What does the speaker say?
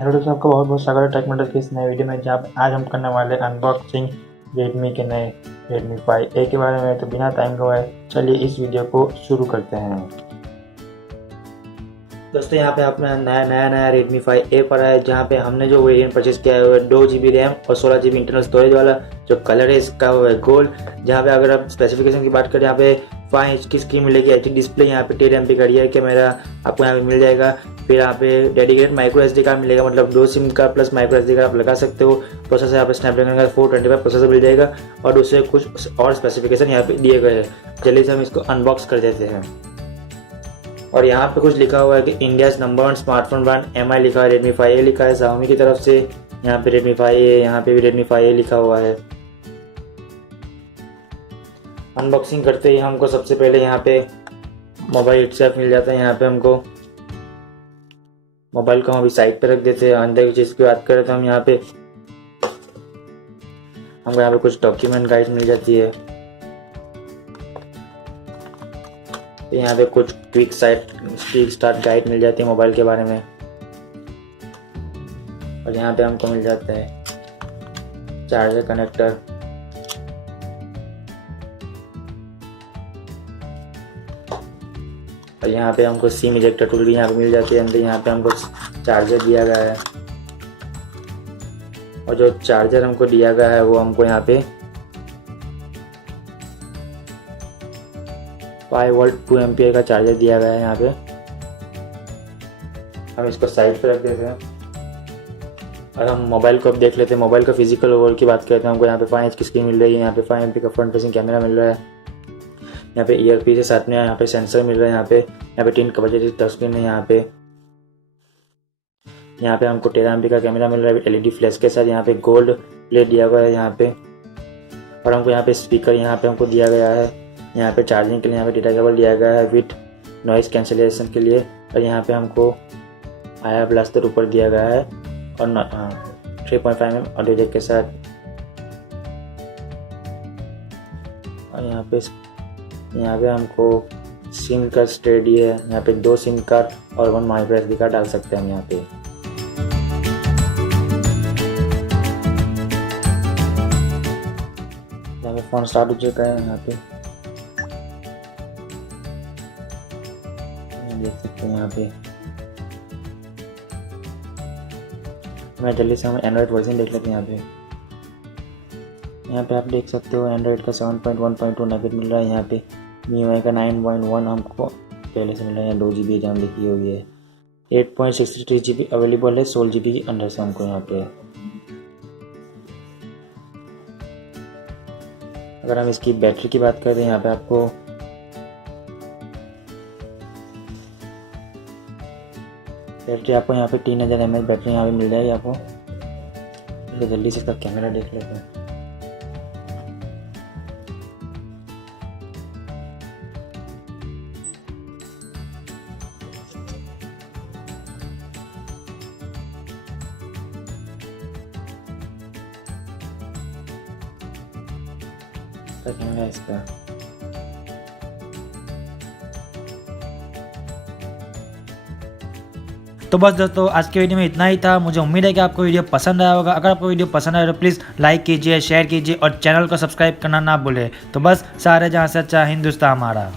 Hello दोस्तों, आपका बहुत बहुत स्वागत है टेक मॉडल के इस नए वीडियो में, जहाँ पे आज हम करने वाले अनबॉक्सिंग रेडमी के नए Redmi 5A के बारे में। तो बिना टाइम गवाए चलिए इस वीडियो को शुरू करते हैं। दोस्तों यहाँ पे अपना नया Redmi 5A पड़ा है, जहाँ पे हमने जो वेरिएंट परचेज किया है वो 2GB रैम और 16GB इंटरनल स्टोरेज वाला। जो कलर है इसका वो है गोल्ड। जहाँ पे अगर आप स्पेसिफिकेशन की बात करें, यहाँ पे 5 इंच की स्क्रीन मिलेगी, एचडी डिस्प्ले, यहाँ पे 10 MP का रियर कैमरा आपको यहाँ पे मिल जाएगा। फिर यहाँ पे डेडिकेटेड माइक्रो SD कार्ड मिलेगा, मतलब 2 SIM card plus micro SD card आप लगा सकते हो। प्रोसेसर यहाँ पे स्नैपड्रैगन का 425 प्रोसेसर मिल जाएगा और दूसरे कुछ और स्पेसिफिकेशन यहाँ पे दिए गए हैं। चलिए से हम इसको अनबॉक्स कर देते हैं। और यहाँ पे कुछ लिखा हुआ है कि India number 1 smartphone brand MI लिखा है, Redmi 5A लिखा है Xiaomi की तरफ से। यहाँ पे Redmi 5A, यहाँ पे भी Redmi 5A लिखा हुआ है। अनबॉक्सिंग करते ही हमको सबसे पहले यहाँ पे मोबाइल इटसेल्फ मिल जाता है। यहाँ पे हमको मोबाइल को हम अभी साइड पे रख देते हैं। अंदर की चीज़ की बात करें तो हम यहाँ पे हमको यहाँ पे कुछ डॉक्यूमेंट गाइड मिल जाती है। यहाँ पे कुछ क्विक स्टार्ट गाइड मिल जाती है मोबाइल के बारे में। और यहाँ पे हमको मिल जाता है चार्जर कनेक्टर, और यहाँ पे हमको सिम इजेक्टर टूल भी यहाँ पे मिल जाती है अंदर। यहाँ पे हमको चार्जर दिया गया है, और जो चार्जर हमको दिया गया है वो हमको यहाँ पे 5V 2 एम्पियर का चार्जर दिया गया है। यहाँ पे हम इसको साइड पे रख देते हैं और हम मोबाइल को अब देख लेते हैं। मोबाइल का फिजिकल ओवरऑल की बात करते हैं, हमको यहाँ पे 5 इंच की स्क्रीन मिल रही है। यहाँ पे 5 MP का फ्रंट फेसिंग कैमरा मिल रहा है। यहाँ पे ईयरपीस के साथ में यहाँ पे सेंसर मिल रहा है। यहाँ पे 3 कवरेज टच स्क्रीन है। यहाँ पे हमको 13 MP का कैमरा मिल रहा है LED फ्लैश के साथ। यहाँ पे गोल्ड प्लेट दिया हुआ है यहाँ पे, और हमको यहाँ पे स्पीकर यहाँ पे हमको दिया गया है। यहाँ पे चार्जिंग के लिए यहाँ पे डेटा केबल दिया गया है विथ नॉइस कैंसिलेशन के लिए। और यहाँ पे हमको आया ब्लास्टर ऊपर दिया गया है और 3.5 mm ऑडियो जैक के साथ। और यहाँ पे हमको सिम कार्ड स्टेडी है। यहाँ पे 2 सिम कार्ड और 1 माइक्रो SD कार्ड डाल सकते हैं हम यहाँ पे। यहाँ पे फोन स्टार्ट हो चुका है। यहाँ पे देख सकते हैं। यहाँ पे मैं जल्दी से हम एंड्रॉइड वर्जन देख लेते हैं। यहाँ पे आप देख सकते हो एंड्रॉइड का 7.1.2 नगेट मिल रहा है। यहाँ पे MIUI का 9.1 हमको पहले से मिल रहा है। 2GB रैम लिखी हुई है। 8.63GB अवेलेबल है 16GB के अंदर से हमको यहाँ पे। अगर हम इसकी बैटरी की बात करें, यहाँ पे आपको यहाँ पे 3000 mAh बैटरी यहाँ पे मिल जाएगी आपको। तो जल्दी से इसका कैमरा देख लेते हैं। कैमरा इसका तो बस दोस्तों, आज के वीडियो में इतना ही था। मुझे उम्मीद है कि आपको वीडियो पसंद आया होगा। अगर आपको वीडियो पसंद आया तो प्लीज़ लाइक कीजिए, शेयर कीजिए और चैनल को सब्सक्राइब करना ना भूलें। तो बस सारे जहाँ से अच्छा हिंदुस्तान हमारा।